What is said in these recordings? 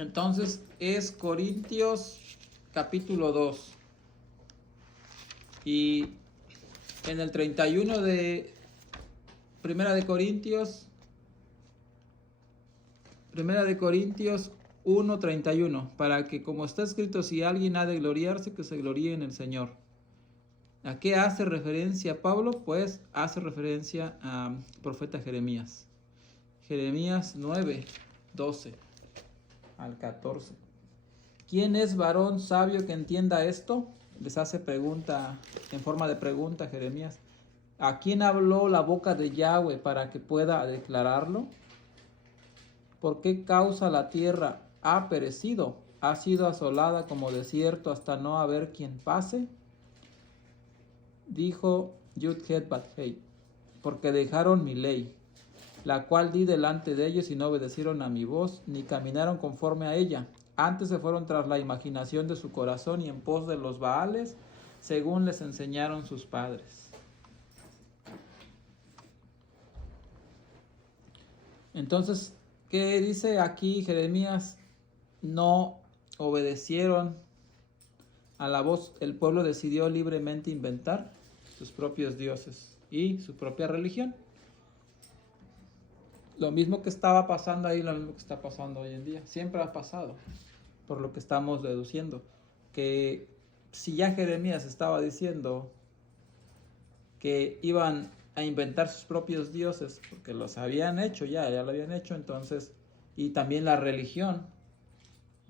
Entonces es Corintios capítulo 2. Y en el 31 de Primera de Corintios 1:31, para que, como está escrito, si alguien ha de gloriarse, que se gloríe en el Señor. ¿A qué hace referencia Pablo? Pues hace referencia al profeta Jeremías. Jeremías 9:12 al 14. ¿Quién es varón sabio que entienda esto? Les hace pregunta, en forma de pregunta, Jeremías. ¿A quién habló la boca de Yahweh para que pueda declararlo? ¿Por qué causa la tierra ha perecido? ¿Ha sido asolada como desierto hasta no haber quien pase? Dijo Yud-Het-Bat-Hei, porque dejaron mi ley, la cual di delante de ellos y no obedecieron a mi voz, ni caminaron conforme a ella. Antes se fueron tras la imaginación de su corazón y en pos de los Baales, según les enseñaron sus padres. Entonces, ¿qué dice aquí Jeremías? No obedecieron a la voz. El pueblo decidió libremente inventar sus propios dioses y su propia religión. Lo mismo que estaba pasando ahí, lo mismo que está pasando hoy en día. Siempre ha pasado, por lo que estamos deduciendo. Que si ya Jeremías estaba diciendo que iban a inventar sus propios dioses, porque los habían hecho ya lo habían hecho, entonces, y también la religión,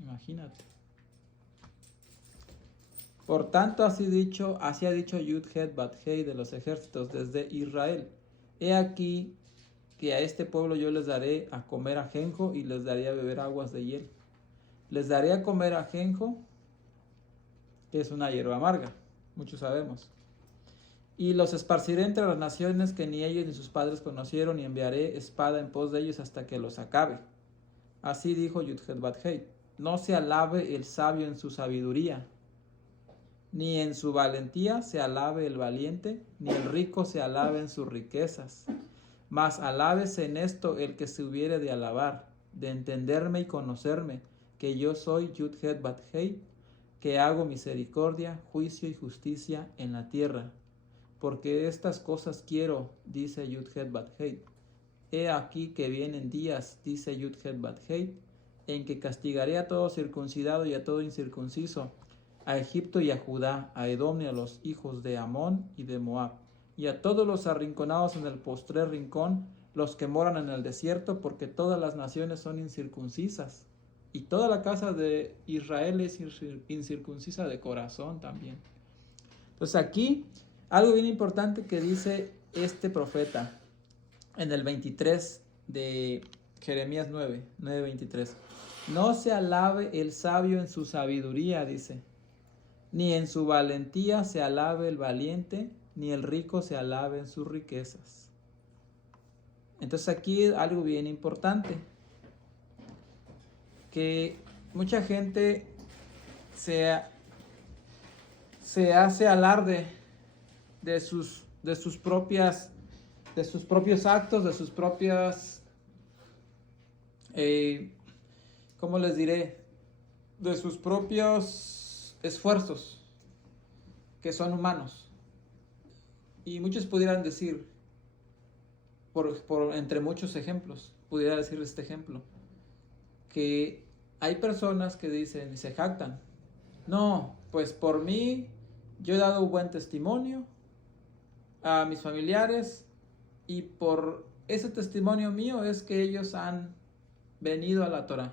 imagínate. Por tanto, así ha dicho Yud-Het-Bat-Hei de los ejércitos desde Israel. He aquí que a este pueblo yo les daré a comer ajenjo y les daré a beber aguas de hiel. Les daré a comer ajenjo, que es una hierba amarga, muchos sabemos. Y los esparciré entre las naciones que ni ellos ni sus padres conocieron, y enviaré espada en pos de ellos hasta que los acabe. Así dijo Yud-Het-Bat-Hei. No se alabe el sabio en su sabiduría, ni en su valentía se alabe el valiente, ni el rico se alabe en sus riquezas. Mas alábese en esto el que se hubiere de alabar, de entenderme y conocerme, que yo soy Yud-Het-Bat-Hei, que hago misericordia, juicio y justicia en la tierra. Porque estas cosas quiero, dice Yud-Het-Bat-Hei. He aquí que vienen días, dice Yud-Het-Bat-Hei, en que castigaré a todo circuncidado y a todo incircunciso, a Egipto y a Judá, a Edom y a los hijos de Amón y de Moab, y a todos los arrinconados en el postrer rincón, los que moran en el desierto, porque todas las naciones son incircuncisas, y toda la casa de Israel es incircuncisa de corazón también. Entonces aquí, algo bien importante que dice este profeta, en el 23 de Jeremías 9:23. No se alabe el sabio en su sabiduría, dice, ni en su valentía se alabe el valiente, ni el rico se alabe en sus riquezas. Entonces aquí algo bien importante, que mucha gente se hace alarde de sus propios actos, de sus propias, ¿cómo les diré? De sus propios esfuerzos, que son humanos. Y muchos pudieran decir, entre muchos ejemplos, pudiera decir este ejemplo, que hay personas que dicen y se jactan, no, pues por mí yo he dado un buen testimonio a mis familiares, y por ese testimonio mío es que ellos han venido a la Torah.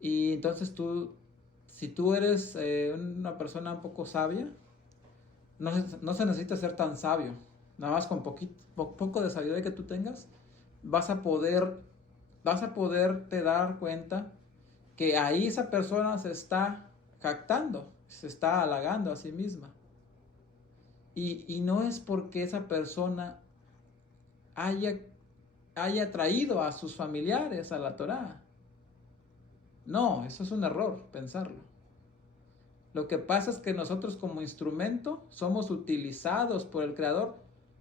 Y entonces si tú eres una persona un poco sabia, no se necesita ser tan sabio. Nada más con poco de sabiduría que tú tengas, vas a poderte dar cuenta que ahí esa persona se está jactando, se está halagando a sí misma. Y no es porque esa persona haya traído a sus familiares a la Torah. No, eso es un error pensarlo. Lo que pasa es que nosotros como instrumento somos utilizados por el Creador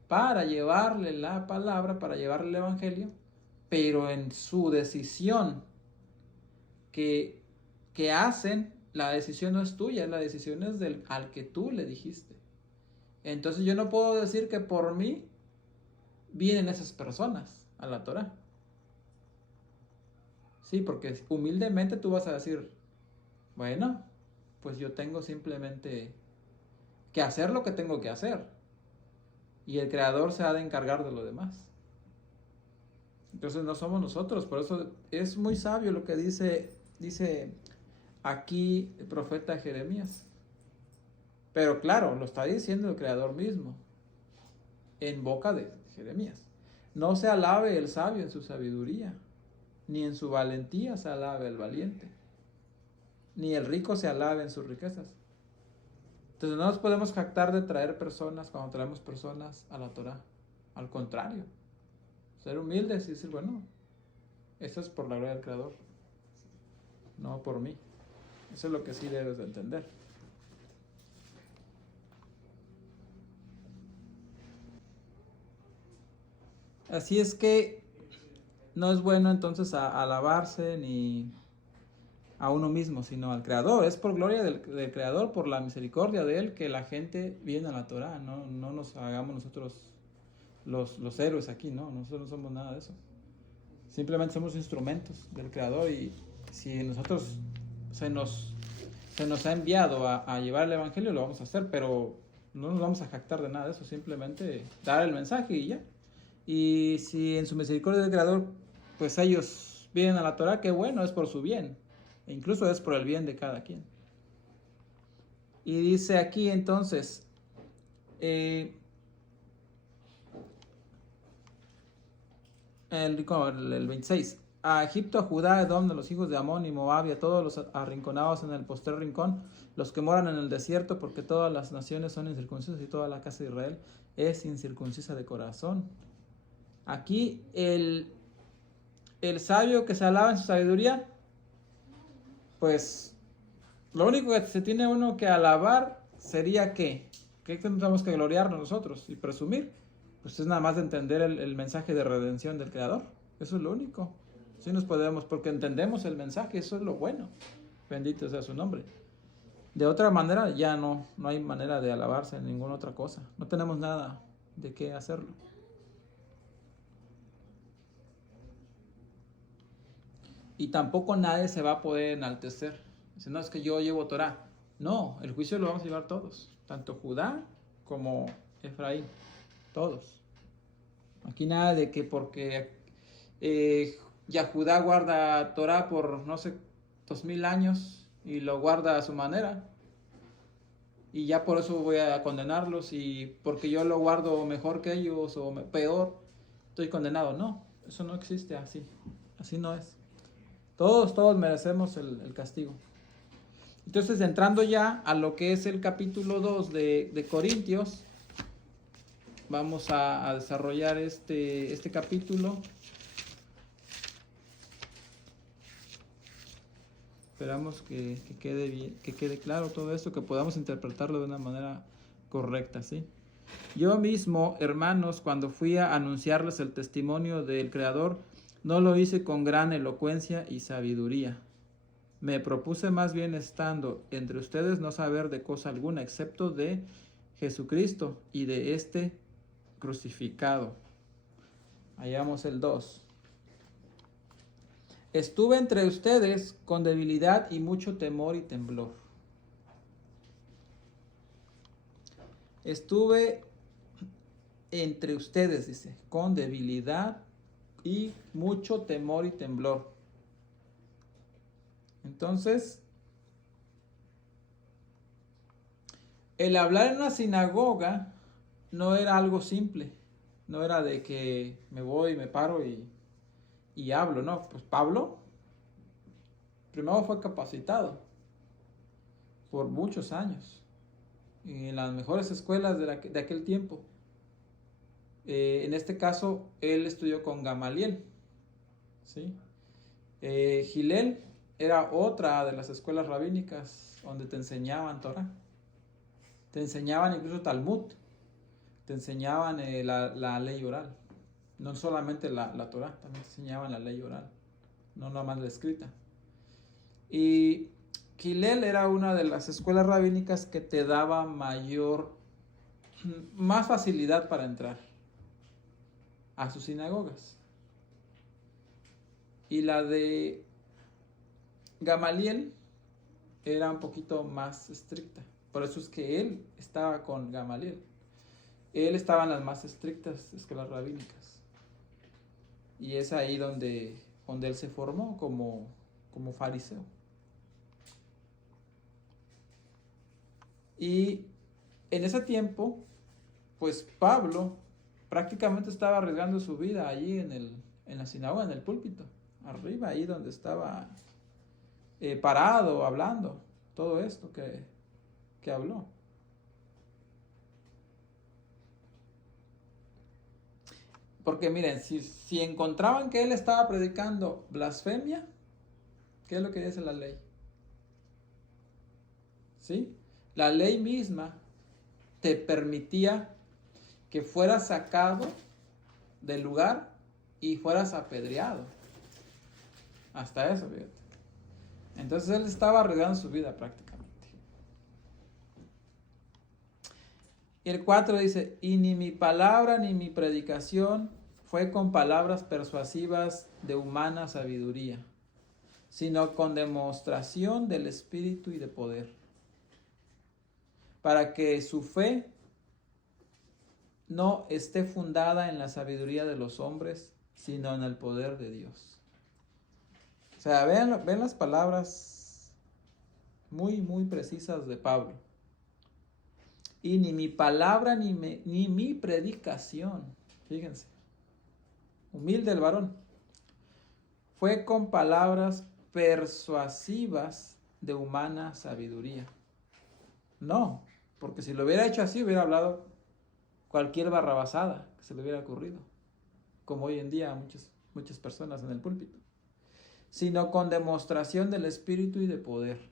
para llevarle la palabra, para llevarle el Evangelio, pero en su decisión que, que hacen, la decisión no es tuya, la decisión es al que tú le dijiste. Entonces yo no puedo decir que por mí vienen esas personas a la Torah. Sí, porque humildemente tú vas a decir, bueno, pues yo tengo simplemente que hacer lo que tengo que hacer. Y el Creador se ha de encargar de lo demás. Entonces no somos nosotros. Por eso es muy sabio lo que dice aquí el profeta Jeremías. Pero claro, lo está diciendo el Creador mismo, en boca de Jeremías. No se alabe el sabio en su sabiduría, ni en su valentía se alabe el valiente, ni el rico se alabe en sus riquezas. Entonces no nos podemos jactar de traer personas cuando traemos personas a la Torah. Al contrario, ser humildes y decir, bueno, esto es por la gloria del Creador, no por mí. Eso es lo que sí debes de entender. Así es que no es bueno entonces alabarse ni a uno mismo, sino al Creador. Es por gloria del Creador, por la misericordia de Él, que la gente viene a la Torah. No nos hagamos nosotros los héroes aquí, ¿no? Nosotros no somos nada de eso. Simplemente somos instrumentos del Creador y si nosotros se nos ha enviado a llevar el Evangelio, lo vamos a hacer, pero no nos vamos a jactar de nada de eso, simplemente dar el mensaje y ya. Y si en su misericordia del Creador, pues ellos vienen a la Torah, qué bueno, es por su bien. E incluso es por el bien de cada quien. Y dice aquí entonces, el 26. A Egipto, a Judá, a Edom, de los hijos de Amón y Moab, y a todos los arrinconados en el postrer rincón, los que moran en el desierto, porque todas las naciones son incircuncisas y toda la casa de Israel es incircuncisa de corazón. Aquí el sabio que se alaba en su sabiduría, pues lo único que se tiene uno que alabar sería que tenemos que gloriarnos nosotros y presumir, pues es nada más de entender el mensaje de redención del Creador. Eso es lo único. Sí nos podemos, porque entendemos el mensaje, eso es lo bueno. Bendito sea su nombre. De otra manera ya no hay manera de alabarse en ninguna otra cosa. No tenemos nada de qué hacerlo. Y tampoco nadie se va a poder enaltecer. Dice, no, es que yo llevo Torah. No, el juicio lo vamos a llevar todos. Tanto Judá como Efraín. Todos. Aquí nada de que porque ya Judá guarda Torah por no sé 2000 años y lo guarda a su manera. Y ya por eso voy a condenarlos y porque yo lo guardo mejor que ellos o peor, estoy condenado. No, eso no existe así. Así no es. Todos merecemos el castigo. Entonces, entrando ya a lo que es el capítulo 2 de Corintios, vamos a desarrollar este capítulo. Esperamos que quede bien, que quede claro todo esto, que podamos interpretarlo de una manera correcta, ¿sí? Yo mismo, hermanos, cuando fui a anunciarles el testimonio del Creador, no lo hice con gran elocuencia y sabiduría. Me propuse más bien estando entre ustedes no saber de cosa alguna, excepto de Jesucristo y de este crucificado. Hallamos el 2. Estuve entre ustedes con debilidad y mucho temor y temblor. Estuve entre ustedes, dice, con debilidad y mucho temor y temblor. Entonces, el hablar en una sinagoga no era algo simple. No era de que me voy, me paro y hablo, ¿no? Pues Pablo primero fue capacitado por muchos años en las mejores escuelas de aquel tiempo. En este caso, él estudió con Gamaliel, ¿sí? Gilel era otra de las escuelas rabínicas donde te enseñaban Torah. Te enseñaban incluso Talmud. Te enseñaban la ley oral. No solamente la Torah, también te enseñaban la ley oral. No nada más la escrita. Y Hillel era una de las escuelas rabínicas que te daba más facilidad para entrar a sus sinagogas. Y la de Gamaliel era un poquito más estricta. Por eso es que él estaba con Gamaliel. Él estaba en las más estrictas escuelas rabínicas. Y es ahí donde él se formó como fariseo. Y en ese tiempo, pues Pablo prácticamente estaba arriesgando su vida allí en la sinagoga, en el púlpito, arriba, ahí donde estaba parado, hablando, todo esto que habló. Porque miren, si encontraban que él estaba predicando blasfemia, ¿qué es lo que dice la ley? ¿Sí? La ley misma te permitía que fueras sacado del lugar y fueras apedreado. Hasta eso, fíjate. Entonces él estaba arriesgando su vida prácticamente. Y el 4 dice, y ni mi palabra ni mi predicación fue con palabras persuasivas de humana sabiduría, sino con demostración del Espíritu y de poder, para que su fe no esté fundada en la sabiduría de los hombres, sino en el poder de Dios. O sea, ven las palabras muy, muy precisas de Pablo. Y ni mi palabra ni mi predicación, fíjense, humilde el varón, fue con palabras persuasivas de humana sabiduría. No, porque si lo hubiera hecho así, hubiera hablado cualquier barrabasada que se le hubiera ocurrido, como hoy en día a muchas personas en el púlpito, sino con demostración del Espíritu y de poder,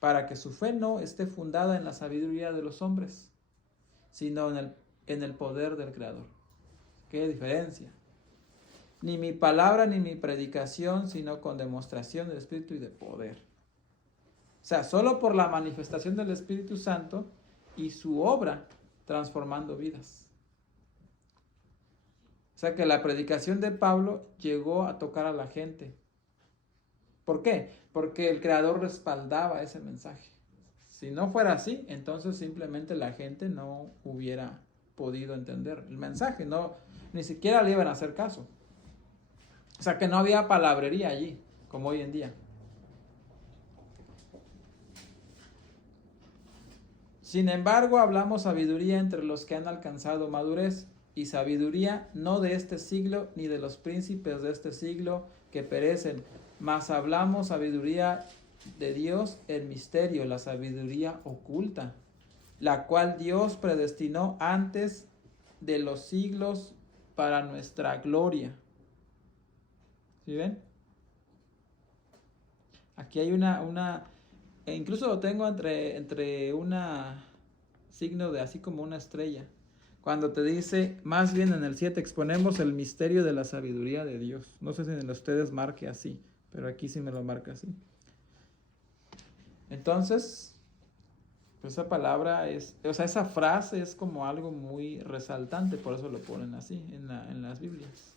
para que su fe no esté fundada en la sabiduría de los hombres, sino en el poder del Creador. ¿Qué diferencia? Ni mi palabra ni mi predicación, sino con demostración del Espíritu y de poder. O sea, solo por la manifestación del Espíritu Santo y su obra transformando vidas. O sea que la predicación de Pablo llegó a tocar a la gente. ¿Por qué? Porque el Creador respaldaba ese mensaje. Si no fuera así, entonces simplemente la gente no hubiera podido entender el mensaje, ni siquiera le iban a hacer caso. O sea que no había palabrería allí, como hoy en día. Sin embargo, hablamos sabiduría entre los que han alcanzado madurez, y sabiduría no de este siglo, ni de los príncipes de este siglo que perecen, mas hablamos sabiduría de Dios en misterio, la sabiduría oculta, la cual Dios predestinó antes de los siglos para nuestra gloria. ¿Sí ven? Aquí hay incluso lo tengo entre una signo de así como una estrella. Cuando te dice, más bien en el 7 exponemos el misterio de la sabiduría de Dios. No sé si en ustedes marque así, pero aquí sí me lo marca así. Entonces, pues esa frase es como algo muy resaltante, por eso lo ponen así en las Biblias.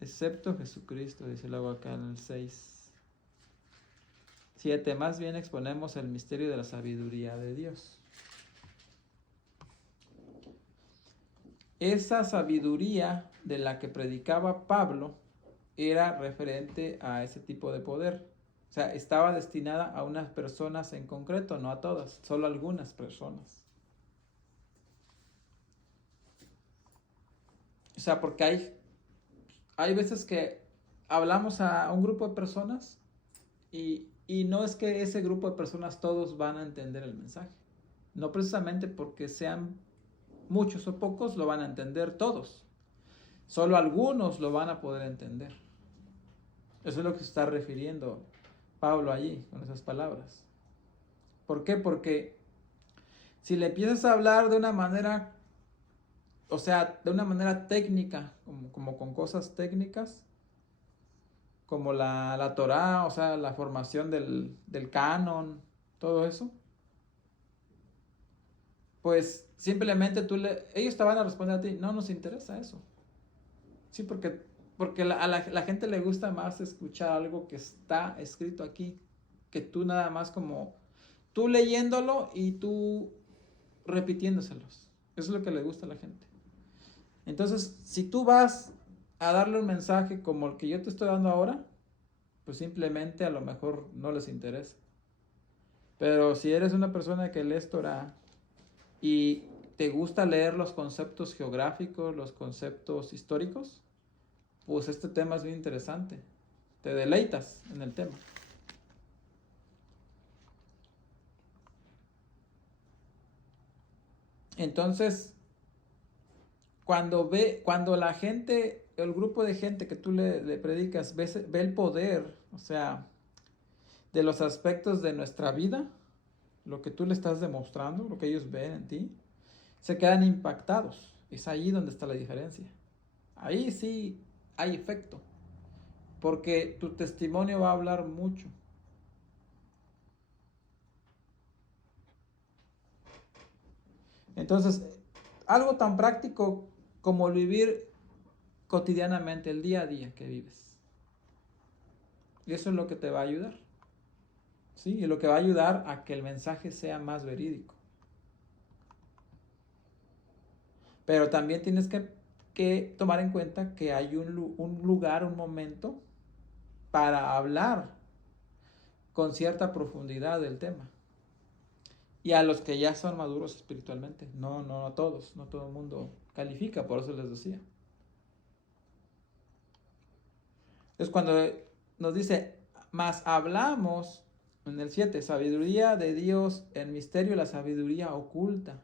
Excepto Jesucristo, dice luego acá en el 6. 7. Más bien exponemos el misterio de la sabiduría de Dios. Esa sabiduría de la que predicaba Pablo era referente a ese tipo de poder. O sea, estaba destinada a unas personas en concreto, no a todas, solo a algunas personas. O sea, porque hay veces que hablamos a un grupo de personas y no es que ese grupo de personas todos van a entender el mensaje. No precisamente porque sean muchos o pocos lo van a entender todos. Solo algunos lo van a poder entender. Eso es lo que se está refiriendo Pablo allí con esas palabras. ¿Por qué? Porque si le empiezas a hablar de una manera o sea, de una manera técnica, como con cosas técnicas, como la Torá, o sea, la formación del canon, todo eso, pues simplemente ellos te van a responder a ti, no nos interesa eso. Sí, porque la gente le gusta más escuchar algo que está escrito aquí, que tú nada más como tú leyéndolo y tú repitiéndoselos. Eso es lo que le gusta a la gente. Entonces, si tú vas a darle un mensaje como el que yo te estoy dando ahora, pues simplemente a lo mejor no les interesa. Pero si eres una persona que lees Torah y te gusta leer los conceptos geográficos, los conceptos históricos, pues este tema es bien interesante. Te deleitas en el tema. Entonces, cuando la gente, el grupo de gente que tú le predicas, ve el poder, o sea, de los aspectos de nuestra vida, lo que tú le estás demostrando, lo que ellos ven en ti, se quedan impactados. Es ahí donde está la diferencia. Ahí sí hay efecto, porque tu testimonio va a hablar mucho. Entonces, algo tan práctico como el vivir cotidianamente, el día a día que vives. Y eso es lo que te va a ayudar. ¿Sí? Y lo que va a ayudar a que el mensaje sea más verídico. Pero también tienes que tomar en cuenta que hay un lugar, un momento para hablar con cierta profundidad del tema. Y a los que ya son maduros espiritualmente, no a todos, no todo el mundo califica, por eso les decía. Es cuando nos dice, más hablamos en el 7, sabiduría de Dios en misterio, la sabiduría oculta.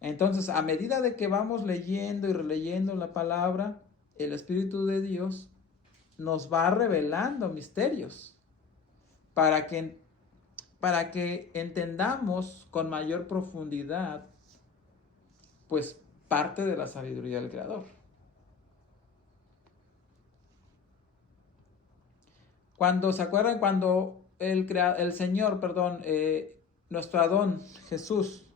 Entonces, a medida de que vamos leyendo y releyendo la palabra, el Espíritu de Dios nos va revelando misterios para que entendamos con mayor profundidad, pues, parte de la sabiduría del Creador. ¿Se acuerdan cuando el Señor, nuestro Adón, Jesús,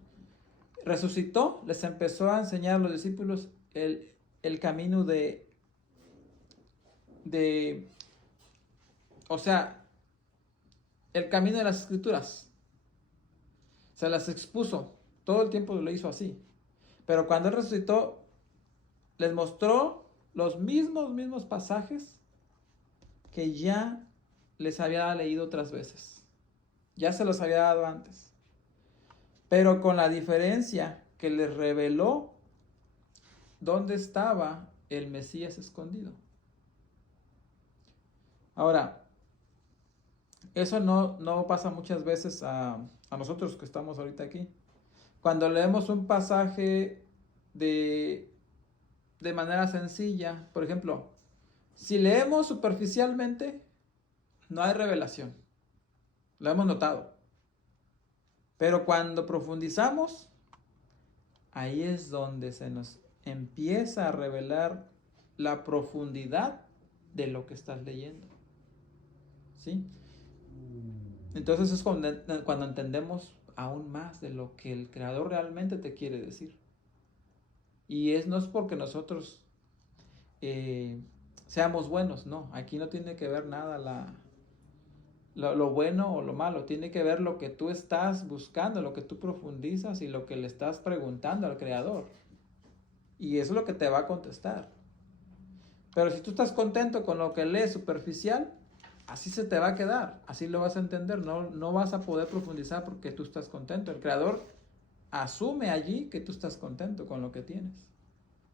resucitó? Les empezó a enseñar a los discípulos el camino o sea, el camino de las Escrituras. Se las expuso. Todo el tiempo lo hizo así. Pero cuando Él resucitó, les mostró los mismos pasajes que ya les había leído otras veces. Ya se los había dado antes. Pero con la diferencia que les reveló dónde estaba el Mesías escondido. Ahora, eso no pasa muchas veces a nosotros que estamos ahorita aquí. Cuando leemos un pasaje de manera sencilla, por ejemplo, si leemos superficialmente, no hay revelación. Lo hemos notado. Pero cuando profundizamos, ahí es donde se nos empieza a revelar la profundidad de lo que estás leyendo. ¿Sí? Entonces es cuando entendemos aún más de lo que el Creador realmente te quiere decir. Y no es porque nosotros seamos buenos, no. Aquí no tiene que ver nada lo bueno o lo malo. Tiene que ver lo que tú estás buscando, lo que tú profundizas y lo que le estás preguntando al Creador. Y eso es lo que te va a contestar. Pero si tú estás contento con lo que lees superficial, así se te va a quedar, así lo vas a entender, no vas a poder profundizar porque tú estás contento. El Creador asume allí que tú estás contento con lo que tienes.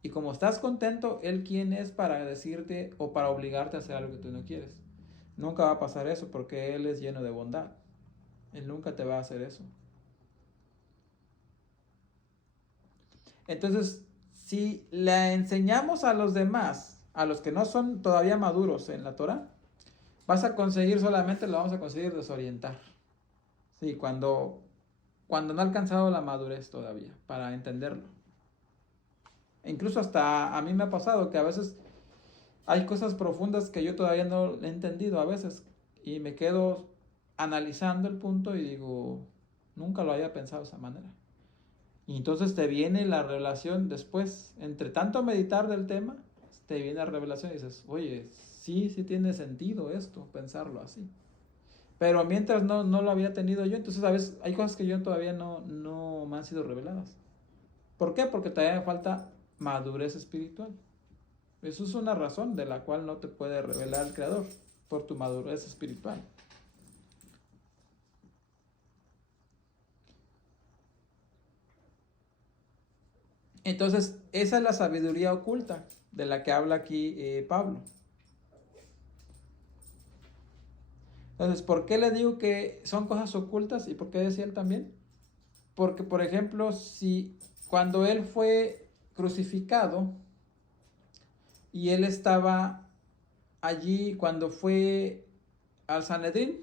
Y como estás contento, Él quién es para decirte o para obligarte a hacer algo que tú no quieres. Nunca va a pasar eso porque Él es lleno de bondad. Él nunca te va a hacer eso. Entonces, si le enseñamos a los demás, a los que no son todavía maduros en la Torah, lo vamos a conseguir desorientar. Sí, cuando no ha alcanzado la madurez todavía para entenderlo. Incluso hasta a mí me ha pasado que a veces hay cosas profundas que yo todavía no he entendido a veces y me quedo analizando el punto y digo, nunca lo había pensado de esa manera. Y entonces te viene la revelación después, entre tanto meditar del tema, te viene la revelación y dices, oye, sí, sí tiene sentido esto, pensarlo así. Pero mientras no lo había tenido yo, entonces a veces hay cosas que yo todavía no me han sido reveladas. ¿Por qué? Porque todavía me falta madurez espiritual. Eso es una razón de la cual no te puede revelar el Creador, por tu madurez espiritual. Entonces, esa es la sabiduría oculta de la que habla aquí Pablo. Entonces, ¿por qué le digo que son cosas ocultas y por qué decía él también? Porque, por ejemplo, si cuando él fue crucificado y él estaba allí cuando fue al Sanedrín,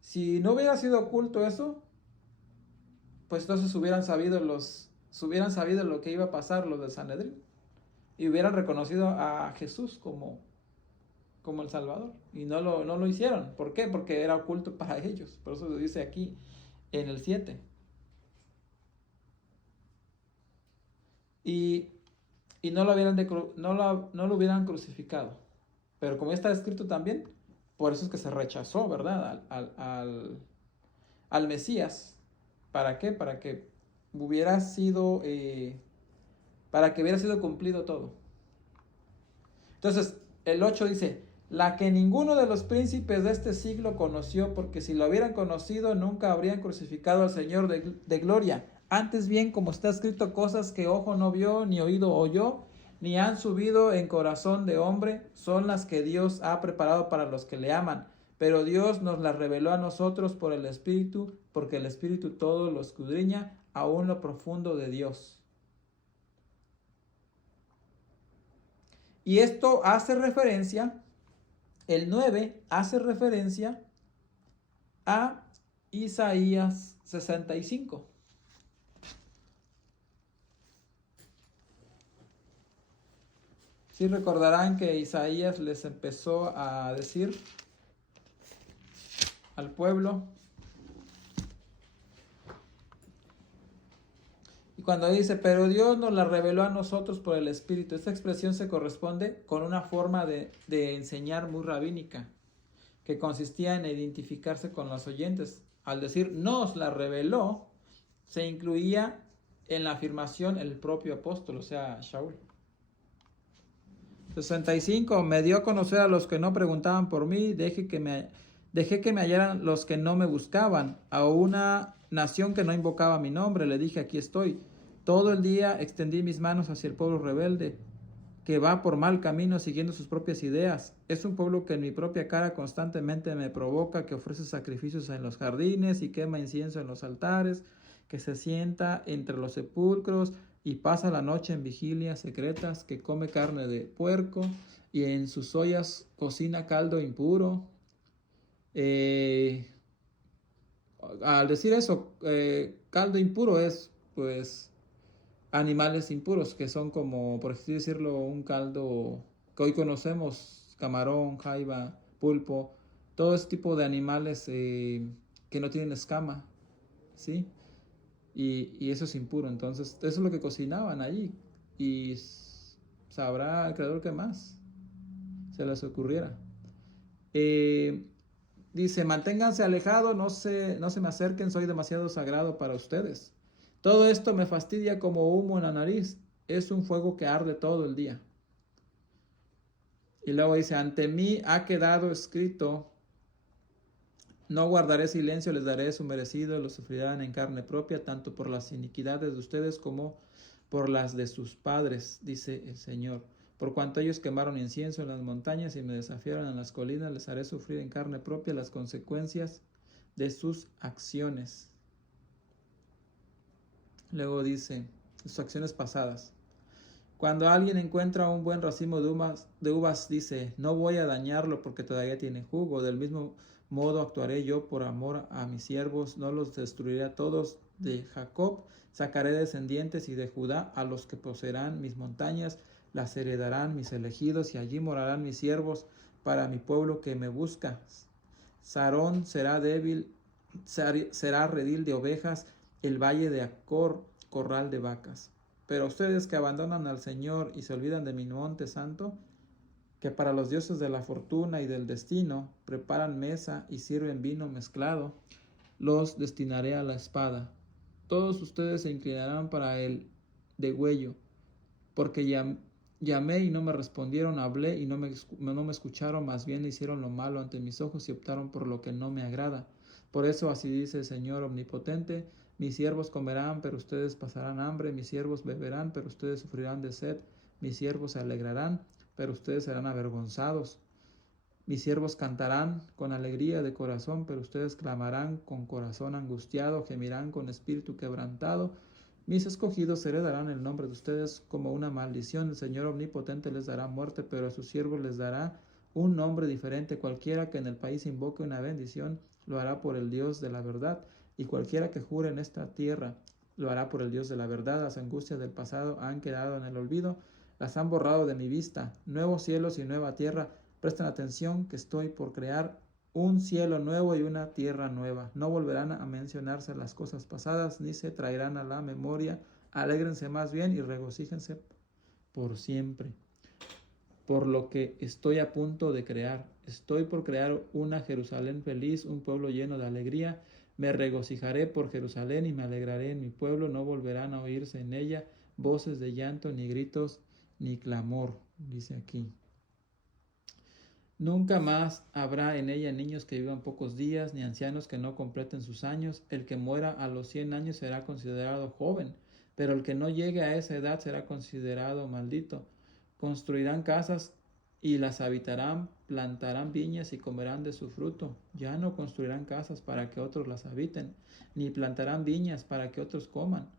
si no hubiera sido oculto eso, pues entonces hubieran sabido lo que iba a pasar los del Sanedrín y hubieran reconocido a Jesús como el Salvador. Y no lo hicieron. ¿Por qué? Porque era oculto para ellos. Por eso se dice aquí en el 7. Y, y no lo hubieran crucificado. Pero como está escrito también, por eso es que se rechazó, ¿verdad? Al Mesías. ¿Para qué? Para que hubiera sido cumplido todo. Entonces, el 8 dice, la que ninguno de los príncipes de este siglo conoció, porque si lo hubieran conocido, nunca habrían crucificado al Señor de gloria. Antes bien, como está escrito, cosas que ojo no vio, ni oído oyó, ni han subido en corazón de hombre, son las que Dios ha preparado para los que le aman. Pero Dios nos las reveló a nosotros por el Espíritu, porque el Espíritu todo lo escudriña, aún lo profundo de Dios. Y esto hace referencia, el 9 hace referencia a Isaías 65. Sí recordarán que Isaías les empezó a decir al pueblo, y cuando dice, pero Dios nos la reveló a nosotros por el Espíritu, esta expresión se corresponde con una forma de enseñar muy rabínica, que consistía en identificarse con los oyentes. Al decir nos la reveló, se incluía en la afirmación el propio apóstol, o sea, Shaul. 65. Me dio a conocer a los que no preguntaban por mí, dejé que me hallaran los que no me buscaban. A una nación que no invocaba mi nombre, le dije, aquí estoy. Todo el día extendí mis manos hacia el pueblo rebelde, que va por mal camino siguiendo sus propias ideas. Es un pueblo que en mi propia cara constantemente me provoca, que ofrece sacrificios en los jardines y quema incienso en los altares, que se sienta entre los sepulcros y pasa la noche en vigilias secretas, que come carne de puerco y en sus ollas cocina caldo impuro. Al decir eso, caldo impuro es pues animales impuros, que son como, por así decirlo, un caldo que hoy conocemos, camarón, jaiba, pulpo, todo ese tipo de animales que no tienen escama, ¿sí? Y eso es impuro, entonces eso es lo que cocinaban allí, y sabrá el creador qué más se les ocurriera. Dice, manténganse alejados, no se me acerquen, soy demasiado sagrado para ustedes. Todo esto me fastidia como humo en la nariz, es un fuego que arde todo el día. Y luego dice, ante mí ha quedado escrito, no guardaré silencio, les daré su merecido, lo sufrirán en carne propia, tanto por las iniquidades de ustedes como por las de sus padres, dice el Señor. Por cuanto ellos quemaron incienso en las montañas y me desafiaron en las colinas, les haré sufrir en carne propia las consecuencias de sus acciones. Luego dice, sus acciones pasadas. Cuando alguien encuentra un buen racimo de uvas, dice, no voy a dañarlo porque todavía tiene jugo. Del mismo modo actuaré yo por amor a mis siervos, no los destruiré a todos, de Jacob sacaré descendientes, y de Judá a los que poseerán mis montañas, las heredarán mis elegidos, y allí morarán mis siervos para mi pueblo que me busca. Sarón será débil, será redil de ovejas, el valle de Acor, corral de vacas. Pero ustedes que abandonan al Señor y se olvidan de mi monte santo, que para los dioses de la fortuna y del destino preparan mesa y sirven vino mezclado, los destinaré a la espada. Todos ustedes se inclinarán para el degüello, porque llamé y no me respondieron, hablé y no me escucharon, más bien hicieron lo malo ante mis ojos y optaron por lo que no me agrada. Por eso así dice el Señor Omnipotente: mis siervos comerán, pero ustedes pasarán hambre; mis siervos beberán, pero ustedes sufrirán de sed; mis siervos se alegrarán, pero ustedes serán avergonzados. Mis siervos cantarán con alegría de corazón, pero ustedes clamarán con corazón angustiado, gemirán con espíritu quebrantado. Mis escogidos heredarán el nombre de ustedes como una maldición. El Señor Omnipotente les dará muerte, pero a sus siervos les dará un nombre diferente. Cualquiera que en el país invoque una bendición, lo hará por el Dios de la verdad. Y cualquiera que jure en esta tierra, lo hará por el Dios de la verdad. Las angustias del pasado han quedado en el olvido, las han borrado de mi vista. Nuevos cielos y nueva tierra. Presten atención, que estoy por crear un cielo nuevo y una tierra nueva. No volverán a mencionarse las cosas pasadas, ni se traerán a la memoria. Alégrense más bien y regocíjense por siempre por lo que estoy a punto de crear. Estoy por crear una Jerusalén feliz, un pueblo lleno de alegría. Me regocijaré por Jerusalén y me alegraré en mi pueblo. No volverán a oírse en ella voces de llanto, ni gritos, ni clamor, dice aquí. Nunca más habrá en ella niños que vivan pocos días, ni ancianos que no completen sus años. El que muera a los 100 años será considerado joven, pero el que no llegue a esa edad será considerado maldito. Construirán casas y las habitarán, plantarán viñas y comerán de su fruto. Ya no construirán casas para que otros las habiten, ni plantarán viñas para que otros coman,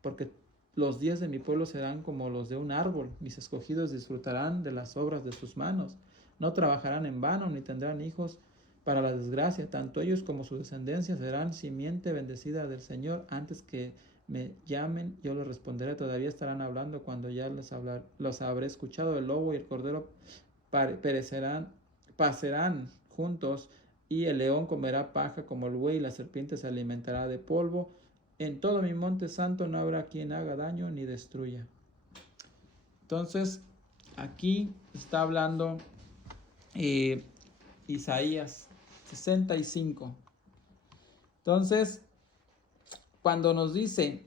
porque los días de mi pueblo serán como los de un árbol. Mis escogidos disfrutarán de las obras de sus manos. No trabajarán en vano, ni tendrán hijos para la desgracia. Tanto ellos como su descendencia serán simiente bendecida del Señor. Antes que me llamen, yo les responderé. Todavía estarán hablando cuando ya los habré escuchado. El lobo y el cordero pasarán juntos, y el león comerá paja como el buey, y la serpiente se alimentará de polvo. En todo mi monte santo no habrá quien haga daño ni destruya. Entonces, aquí está hablando Isaías 65. Entonces, cuando nos dice,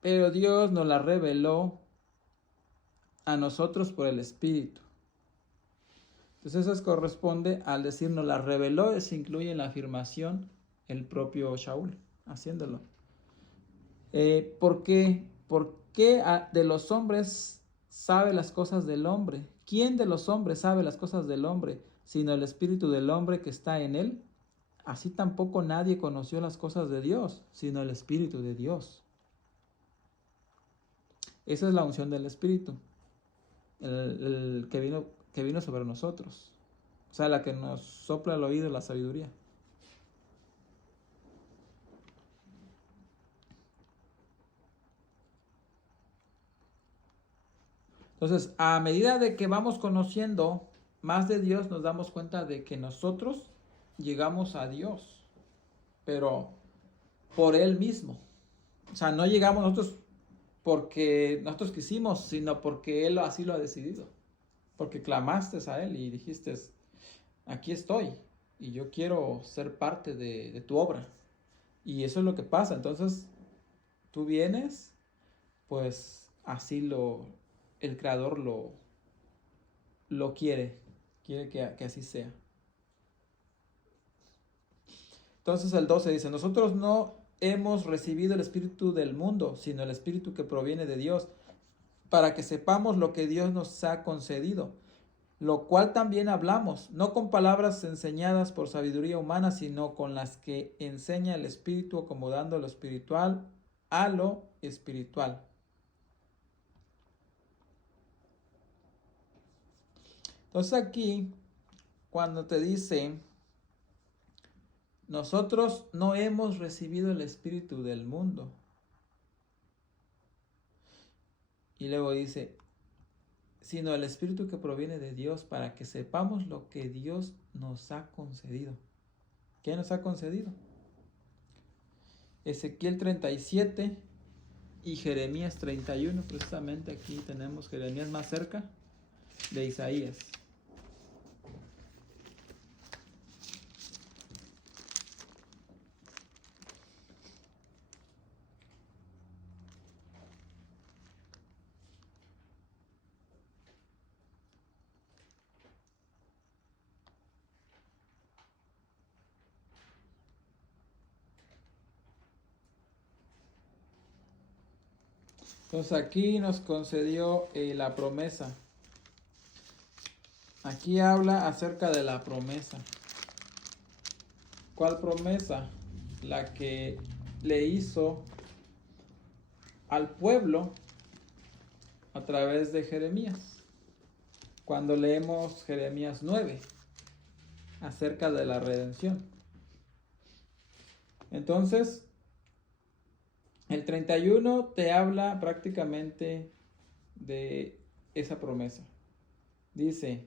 pero Dios nos la reveló a nosotros por el Espíritu. Entonces eso corresponde al decir nos la reveló, se incluye en la afirmación el propio Shaul haciéndolo. ¿Por qué? ¿Por qué de los hombres sabe las cosas del hombre? ¿Quién de los hombres sabe las cosas del hombre, sino el espíritu del hombre que está en él? Así tampoco nadie conoció las cosas de Dios, sino el Espíritu de Dios. Esa es la unción del Espíritu, el que vino sobre nosotros. O sea, la que nos sopla al oído la sabiduría. Entonces, a medida de que vamos conociendo más de Dios, nos damos cuenta de que nosotros llegamos a Dios, pero por Él mismo. O sea, no llegamos nosotros porque nosotros quisimos, sino porque Él así lo ha decidido. Porque clamaste a Él y dijiste, aquí estoy y yo quiero ser parte de tu obra. Y eso es lo que pasa. Entonces, tú vienes, pues así el Creador lo quiere que así sea. Entonces el 12 dice, nosotros no hemos recibido el espíritu del mundo, sino el espíritu que proviene de Dios, para que sepamos lo que Dios nos ha concedido, lo cual también hablamos, no con palabras enseñadas por sabiduría humana, sino con las que enseña el Espíritu, acomodando lo espiritual a lo espiritual. Entonces aquí, cuando te dice nosotros no hemos recibido el espíritu del mundo. Y luego dice, sino el espíritu que proviene de Dios, para que sepamos lo que Dios nos ha concedido. ¿Qué nos ha concedido? Ezequiel 37 y Jeremías 31, precisamente aquí tenemos Jeremías más cerca de Isaías. Entonces aquí nos concedió la promesa. Aquí habla acerca de la promesa. ¿Cuál promesa? La que le hizo al pueblo a través de Jeremías. Cuando leemos Jeremías 9, acerca de la redención. Entonces, el 31 te habla prácticamente de esa promesa. Dice,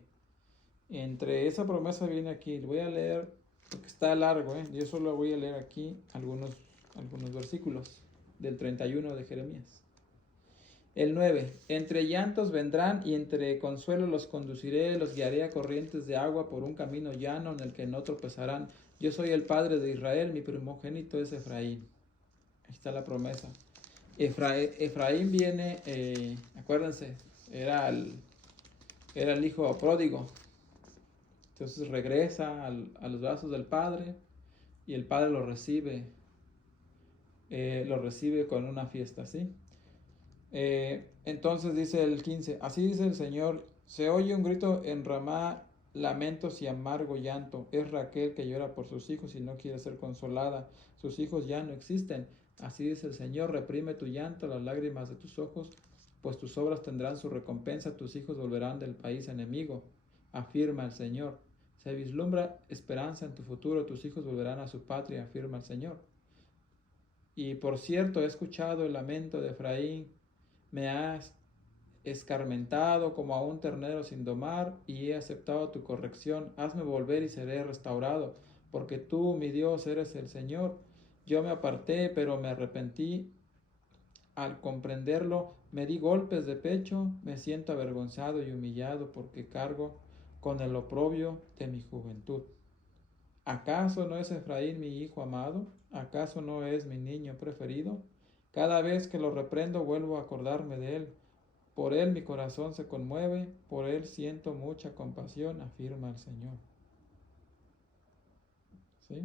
entre esa promesa viene aquí, voy a leer, porque está largo, yo solo voy a leer aquí algunos versículos del 31 de Jeremías. El 9, entre llantos vendrán y entre consuelo los conduciré, los guiaré a corrientes de agua por un camino llano en el que no tropezarán. Yo soy el padre de Israel, mi primogénito es Efraín. Ahí está la promesa. Efraín viene, acuérdense, era el hijo pródigo. Entonces regresa a los brazos del padre y el padre lo recibe con una fiesta, ¿sí? Entonces dice el 15, así dice el Señor, se oye un grito en Ramá, lamentos y amargo llanto. Es Raquel que llora por sus hijos y no quiere ser consolada. Sus hijos ya no existen. Así dice el Señor, reprime tu llanto, las lágrimas de tus ojos, pues tus obras tendrán su recompensa, tus hijos volverán del país enemigo. Afirma el Señor. Se vislumbra esperanza en tu futuro, tus hijos volverán a su patria, afirma el Señor. Y por cierto, he escuchado el lamento de Efraín, me has escarmentado como a un ternero sin domar, y he aceptado tu corrección. Hazme volver y seré restaurado, porque tú, mi Dios, eres el Señor. Yo me aparté, pero me arrepentí. Al comprenderlo, me di golpes de pecho, me siento avergonzado y humillado, porque cargo con el oprobio de mi juventud. ¿Acaso no es Efraín mi hijo amado? ¿Acaso no es mi niño preferido? Cada vez que lo reprendo vuelvo a acordarme de él. Por él mi corazón se conmueve, por él siento mucha compasión, afirma el Señor. ¿Sí?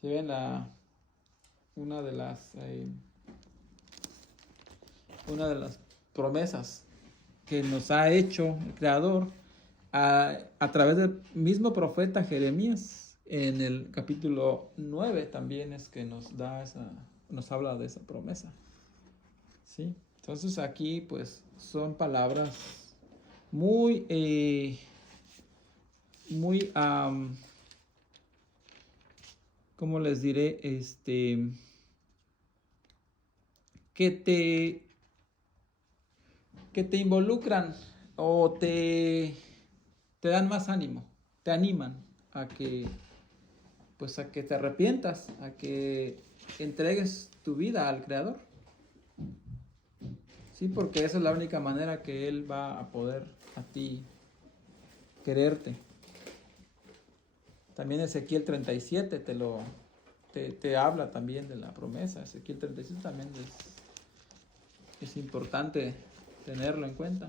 Si ven una de las promesas que nos ha hecho el Creador a través del mismo profeta Jeremías, en el capítulo 9 también es que nos habla de esa promesa. ¿Sí? Entonces aquí pues son palabras muy, ¿cómo les diré? Que te involucran o te dan más ánimo, te animan a que te arrepientas, a que entregues tu vida al Creador. Sí, porque esa es la única manera que Él va a poder a ti quererte. También Ezequiel 37 te habla también de la promesa. Ezequiel 37 también es importante tenerlo en cuenta.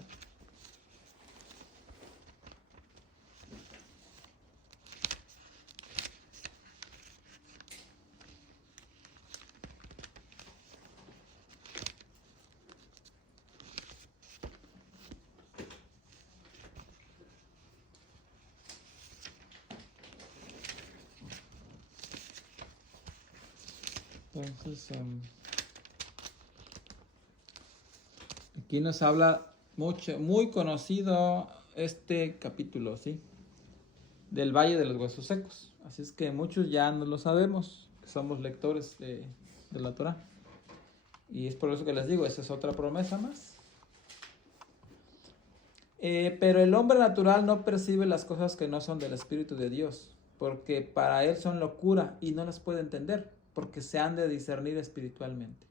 Entonces, aquí nos habla mucho, muy conocido este capítulo, ¿sí? del Valle de los Huesos Secos. Así es que muchos ya no lo sabemos, somos lectores de la Torah. Y es por eso que les digo, esa es otra promesa más. Pero el hombre natural no percibe las cosas que no son del Espíritu de Dios, porque para él son locura y no las puede entender, porque se han de discernir espiritualmente.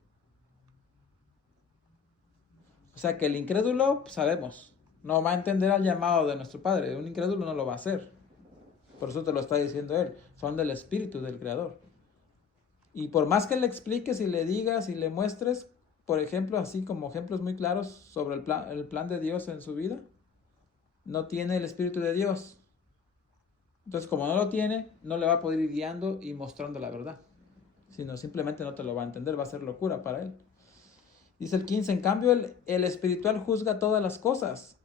O sea que el incrédulo, sabemos, no va a entender al llamado de nuestro Padre. Un incrédulo no lo va a hacer. Por eso te lo está diciendo él. Son del Espíritu del Creador. Y por más que le expliques y le digas y le muestres, por ejemplo, así como ejemplos muy claros sobre el plan de Dios en su vida, no tiene el Espíritu de Dios. Entonces, como no lo tiene, no le va a poder ir guiando y mostrando la verdad, sino simplemente no te lo va a entender, va a ser locura para él. Dice el 15, en cambio el espiritual juzga todas las cosas,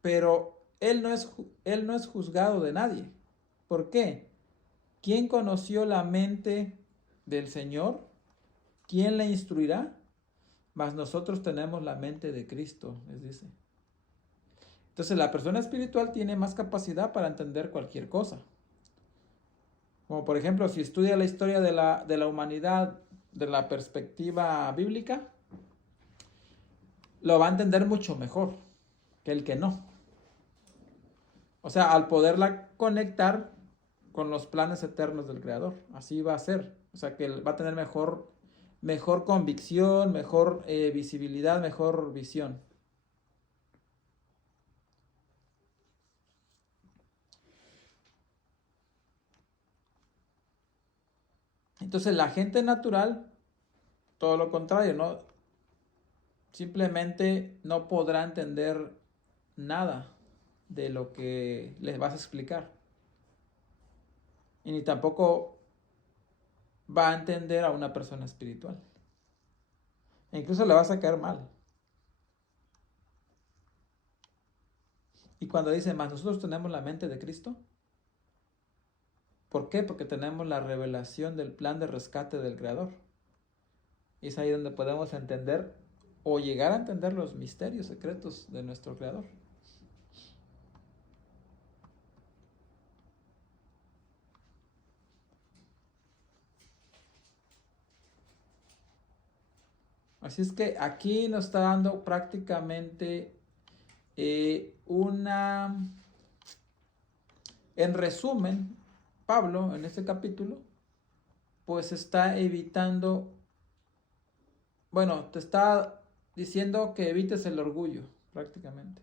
pero él no es juzgado de nadie. ¿Por qué? ¿Quién conoció la mente del Señor? ¿Quién le instruirá? Mas nosotros tenemos la mente de Cristo, les dice. Entonces la persona espiritual tiene más capacidad para entender cualquier cosa. Como por ejemplo, si estudia la historia de la humanidad de la perspectiva bíblica, lo va a entender mucho mejor que el que no. O sea, al poderla conectar con los planes eternos del Creador. Así va a ser. O sea, que va a tener mejor convicción, mejor visibilidad, mejor visión. Entonces, la gente natural, todo lo contrario, ¿no? Simplemente no podrá entender nada de lo que les vas a explicar. Y ni tampoco va a entender a una persona espiritual. E incluso le vas a caer mal. Y cuando dice, más nosotros tenemos la mente de Cristo. ¿Por qué? Porque tenemos la revelación del plan de rescate del Creador. Y es ahí donde podemos entender o llegar a entender los misterios secretos de nuestro Creador. Así es que aquí nos está dando prácticamente en resumen, Pablo en este capítulo, pues está evitando, bueno, te está diciendo que evites el orgullo, prácticamente.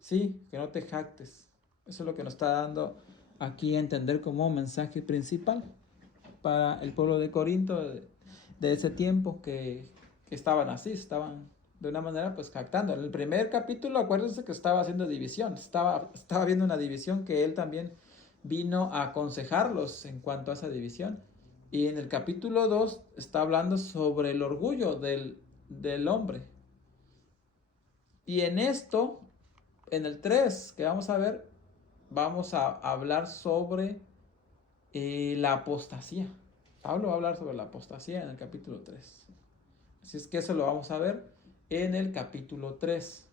Sí, que no te jactes. Eso es lo que nos está dando aquí a entender como mensaje principal para el pueblo de Corinto de ese tiempo que estaban así, estaban de una manera pues jactando. En el primer capítulo, acuérdense que estaba haciendo división, estaba viendo una división que él también vino a aconsejarlos en cuanto a esa división. Y en el capítulo 2 está hablando sobre el orgullo del hombre. Y en esto, en el 3 que vamos a ver, vamos a hablar sobre la apostasía. Pablo va a hablar sobre la apostasía en el capítulo 3. Así es que eso lo vamos a ver en el capítulo 3.